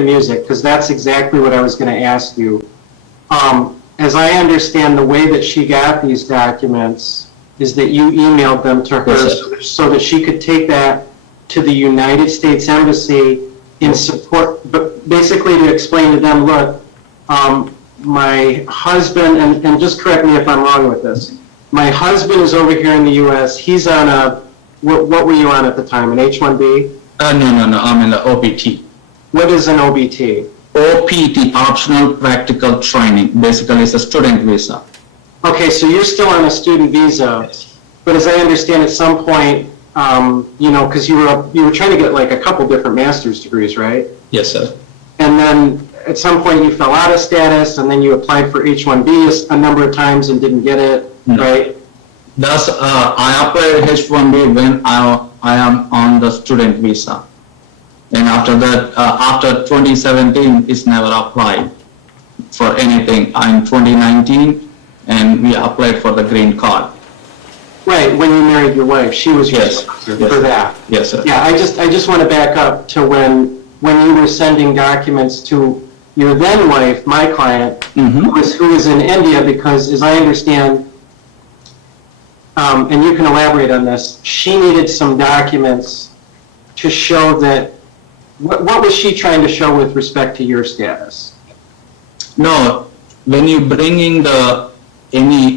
music, because that's exactly what I was going to ask you. As I understand, the way that she got these documents is that you emailed them to her so that she could take that to the United States Embassy in support, but basically to explain to them, look, my husband, and just correct me if I'm wrong with this, my husband is over here in the U.S., he's on a, what were you on at the time, an H-1B? No, I'm in the OPT. What is an OBT? OPT, Optional Practical Training, basically it's a student visa. Okay, so you're still on a student visa, but as I understand at some point, you know, because you were trying to get like a couple different master's degrees, right? Yes, sir. And then at some point you fell out of status, and then you applied for H-1B a number of times and didn't get it, right? Thus, I applied H-1B when I am on the student visa. And after that, after 2017, it's never applied for anything. In 2019, and we applied for the green card. Right, when you married your wife, she was responsible for that. Yes, sir. Yeah, I just want to back up to when you were sending documents to your then wife, my client, who was in India, because as I understand, and you can elaborate on this, she needed some documents to show that, what was she trying to show with respect to your status? No, when you bring in any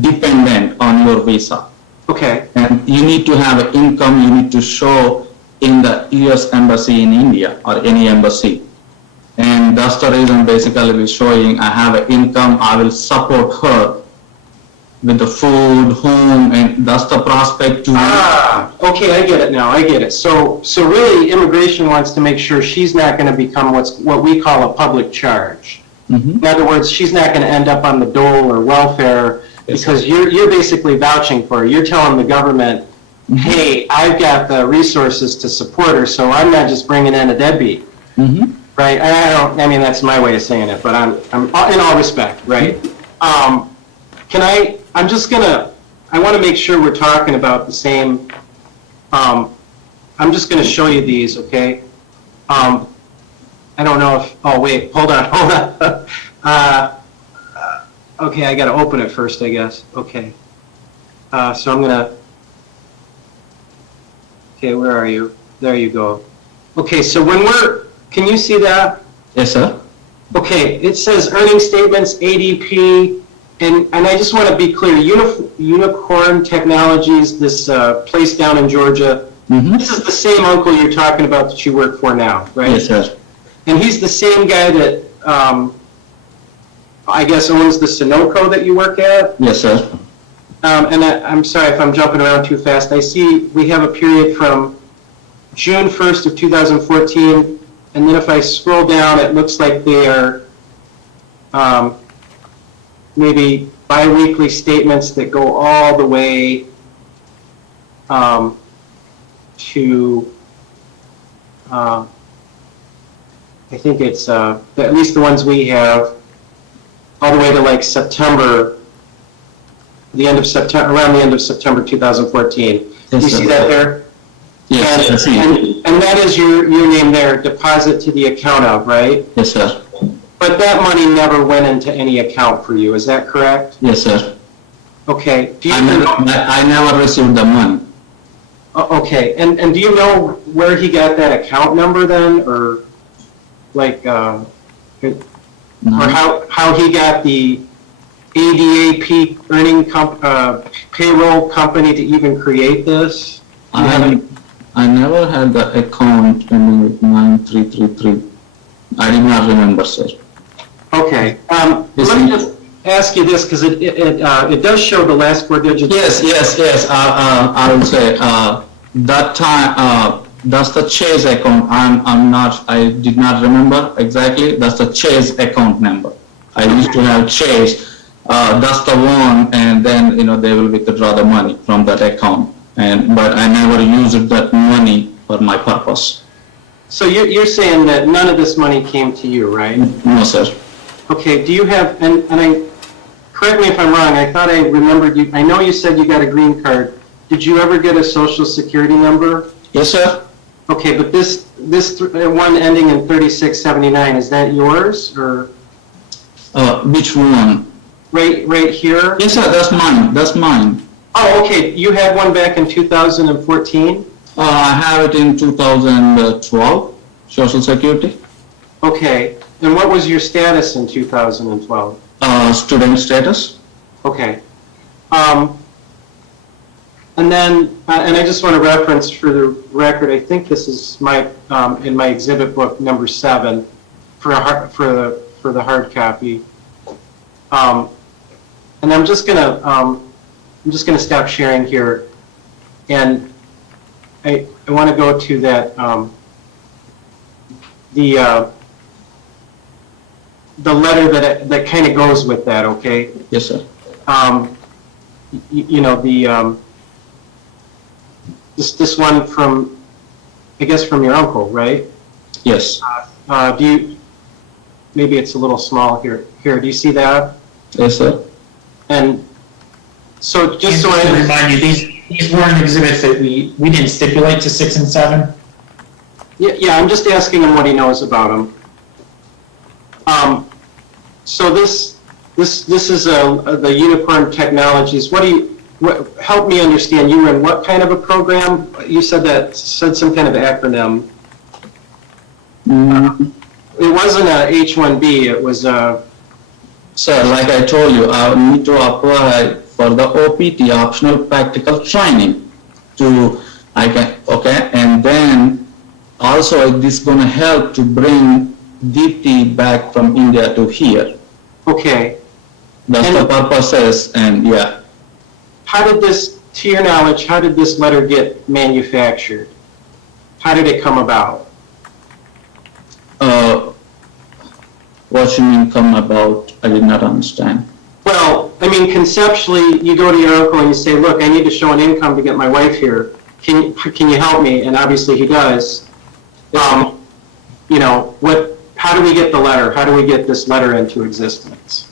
dependent on your visa. Okay. And you need to have an income you need to show in the US Embassy in India or any embassy. And that's the reason basically we're showing I have an income, I will support her with the food, home, and that's the prospect to... Okay, I get it now, I get it. So really immigration wants to make sure she's not going to become what we call a public charge. In other words, she's not going to end up on the dole or welfare because you're basically vouching for her. You're telling the government, hey, I've got the resources to support her, so I'm not just bringing in a deadbeat. Right? I mean, that's my way of saying it, but I'm in all respect, right? I want to make sure we're talking about the same, I'm just going to show you these, okay? I don't know if, oh wait, hold on. Okay, I got to open it first, I guess. Okay. So I'm going to, okay, where are you? There you go. Okay, so can you see that? Yes, sir. Okay, it says earning statements, ADP, and I just want to be clear, Unicorn Technologies, this place down in Georgia, this is the same uncle you're talking about that you work for now, right? Yes, sir. And he's the same guy that, I guess, owns the Sunoco that you work at? Yes, sir. And I'm sorry if I'm jumping around too fast. I see we have a period from June 1st of 2014, and then if I scroll down, it looks like they are maybe bi-weekly statements that go all the way to, I think it's, at least the ones we have, all the way to like September, around the end of September 2014. Yes, you see that there? Yes, I see. And that is your name there, deposit to the account of, right? Yes, sir. But that money never went into any account for you, is that correct? Yes, sir. Okay. I never received the money. Okay, and do you know where he got that account number then, or like, or how he got the ADAP payroll company to even create this? I never had the account ending with 9333. I did not remember, sir. Okay. Let me just ask you this, because it does show the last four digits. Yes. I will say that time that's the Chase account. I did not remember exactly. That's the Chase account number. I used to have Chase. That's the one, and then they will withdraw the money from that account. But I never used that money for my purpose. So you're saying that none of this money came to you, right? No, sir. Okay, do you have, and correct me if I'm wrong, I thought I remembered you, I know you said you got a green card. Did you ever get a social security number? Yes, sir. Okay, but this one ending in 3679, is that yours, or Which one? right here? Yes, sir, that's mine. Oh, okay, you had one back in 2014? I have it in 2012, Social Security, Okay, and what was your status in 2012? student status. Okay. And then, and I just want to reference for the record, I think this is my, in my exhibit book number 7 for the hard copy. And I'm just gonna stop sharing here, and I want to go to that the letter that kind of goes with that. Okay. Yes, sir. You know, this one from, I guess, from your uncle, right? Yes. Do you, maybe it's a little small here. Here, do you see that? Yes, sir. And so, just so to I remind you, these weren't exhibits that we didn't stipulate to 6 and 7. yeah, I'm just asking him what he knows about them. So this is the Unicorn Technologies. Help me understand, you were in what kind of a program? You said some kind of acronym. It wasn't a H-1B, it was a... Sir, like I told you, I need to apply for the OPT, optional practical training, okay, and then also this gonna help to bring Deepti back from India to here. Okay. That's the purposes, and yeah. How did this, to your knowledge, how did this letter get manufactured? How did it come about? What you mean come about? I did not understand. Well, I mean, conceptually, you go to your uncle and you say, look, I need to show an income to get my wife here. Can you help me? And obviously he does. You know, how do we get the letter? How do we get this letter into existence?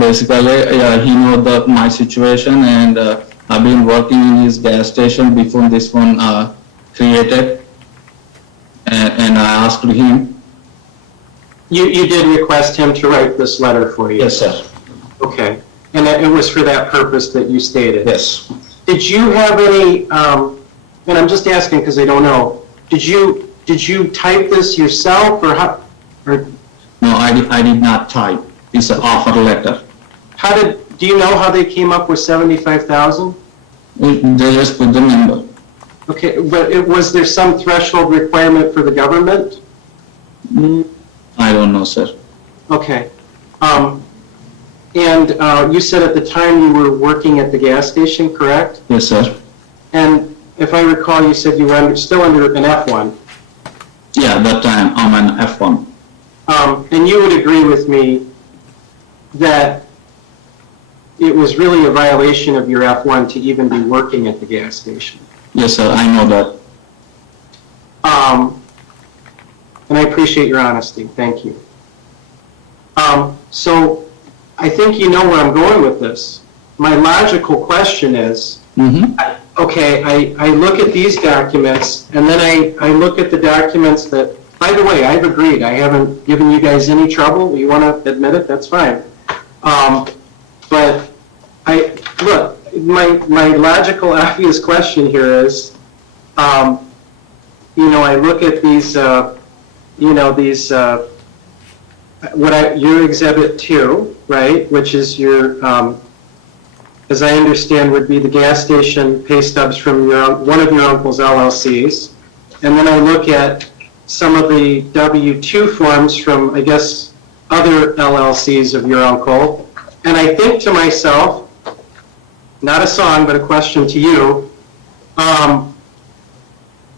Basically, he knows my situation, and I've been working in his gas station before this one created, and I asked him. You did request him to write this letter for you? Yes, sir. Okay. And it was for that purpose that you stated? Yes. Did you have any, and I'm just asking because I don't know, did you type this yourself, or how? Or, No, I did not type. It's an offer letter. do you know how they came up with 75,000? They just put the number. Okay, but was there some threshold requirement for the government? I don't know, sir. Okay. And you said at the time you were working at the gas station, correct? Yes, sir. And if I recall, you said you were still under an F1. Yeah, that time I'm an F1. And you would agree with me that it was really a violation of your F1 to even be working at the gas station. Yes, sir, I know that. And I appreciate your honesty. Thank you. So I think you know where I'm going with this. My logical question is, okay, I look at these documents, and then I look at the documents that, by the way, I've agreed. I haven't given you guys any trouble. You want to admit it? That's fine. But look, my logical, obvious question here is, you know, I look at these, you know, these, your Exhibit 2, right, which is your, as I understand, would be the gas station pay stubs from one of your uncle's LLCs. And then I look at some of the W-2 forms from, I guess, other LLCs of your uncle. And I think to myself, not a song, but a question to you,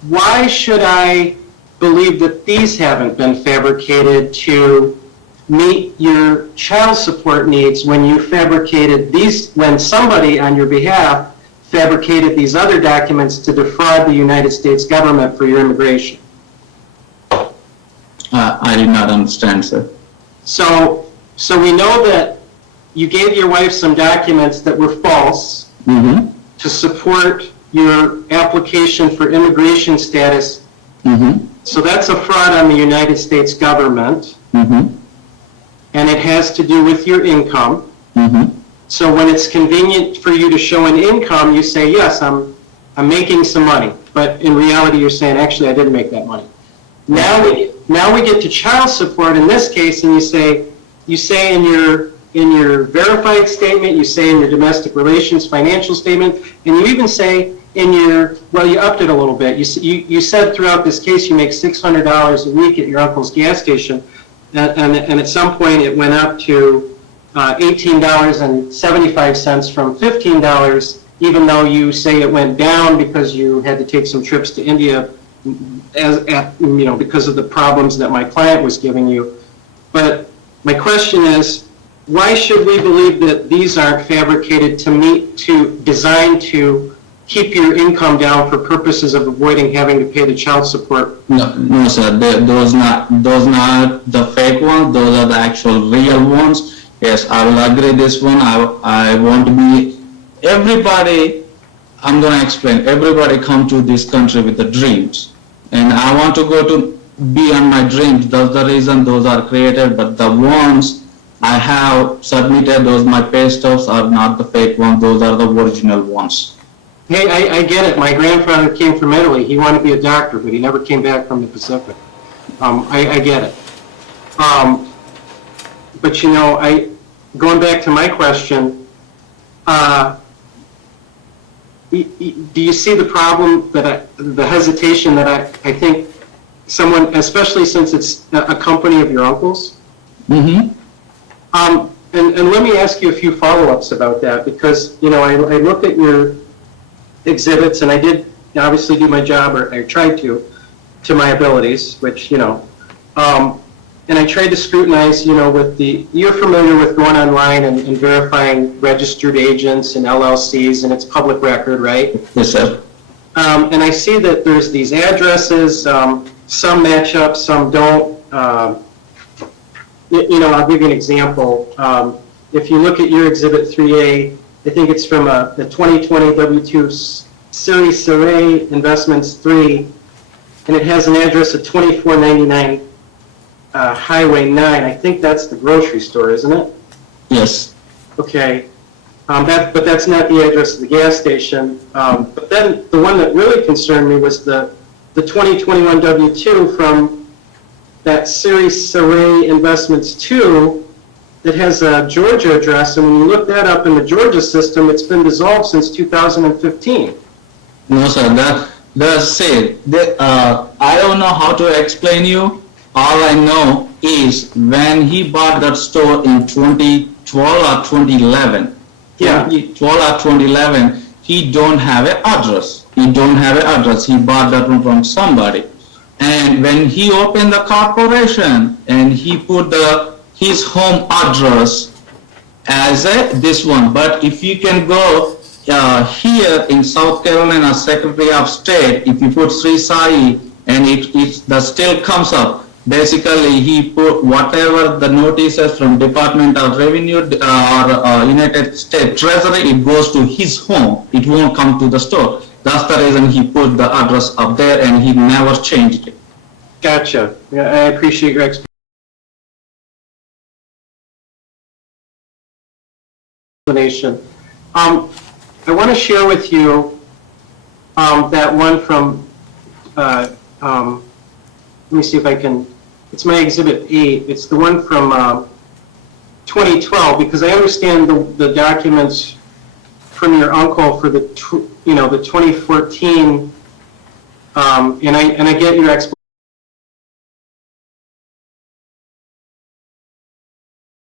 why should I believe that these haven't been fabricated to meet your child support needs when you fabricated these, when somebody on your behalf fabricated these other documents to defraud the United States government for your immigration? I did not understand, sir. So we know that you gave your wife some documents that were false to support your application for immigration status. Mm-hmm. So that's a fraud on the United States government, Mm-hmm. and it has to do with your income. Mm-hmm. So when it's convenient for you to show an income, you say, yes, I'm making some money. But in reality, you're saying, actually, I didn't make that money. Now we get to child support in this case, and you say in your verified statement, you say in your domestic relations financial statement, and you even say in your, well, you upped it a little bit. You said throughout this case you make $600 a week at your uncle's gas station, and at some point it went up to $18.75 from $15, even though you say it went down because you had to take some trips to India because of the problems that my client was giving you. But my question is, why should we believe that these aren't fabricated designed to keep your income down for purposes of avoiding having to pay the child support? No, sir. Those not the fake ones. Those are the actual real ones. Yes, I will agree this one. I want to be, everybody, I'm going to explain, everybody come to this country with the dreams. And I want to go to be on my dreams. That's the reason those are created. But the ones I have submitted, those my pay stubs are not the fake ones. Those are the original ones. Hey, I get it. My grandfather came from Italy. He wanted to be a doctor, but he never came back from the Pacific. I get it. But going back to my question, do you see the problem the hesitation that I think someone, especially since it's a company of your uncle's? Mm-hmm. And let me ask you a few follow-ups about that, because, I looked at your exhibits, and I did obviously do my job, or I tried to my abilities, which, and I tried to scrutinize, you're familiar with going online and verifying registered agents and LLCs, and it's public record, right? Yes, sir. And I see that there's these addresses, some match up, some don't. I'll give you an example. If you look at your Exhibit 3A, I think it's from the 2020 W-2 Series Survey Investments 3, and it has an address of 2499 Highway 9. I think that's the grocery store, isn't it? Yes. Okay. But that's not the address of the gas station. But then the one that really concerned me was the 2021 W-2 from that Series Survey Investments 2 that has a Georgia address, and when you look that up in the Georgia system, it's been dissolved since 2015. No, sir. That's it. I don't know how to explain you. All I know is when he bought that store in 2012 or 2011. Yeah. 2012 or 2011, he don't have an address. He bought that one from somebody. And when he opened the corporation and he put his home address as this one. But if you can go here in South Carolina, Secretary of State, if you put Sri Sai and that still comes up, basically he put whatever the notices from Department of Revenue or United States Treasury, it goes to his home. It won't come to the store. That's the reason he put the address up there and he never changed it. Gotcha. Yeah, I appreciate your explanation. I want to share with you that one from, let me see if I can, it's my Exhibit 8. It's the one from 2012, because I understand the documents from your uncle for the 2014, and I get your explanation.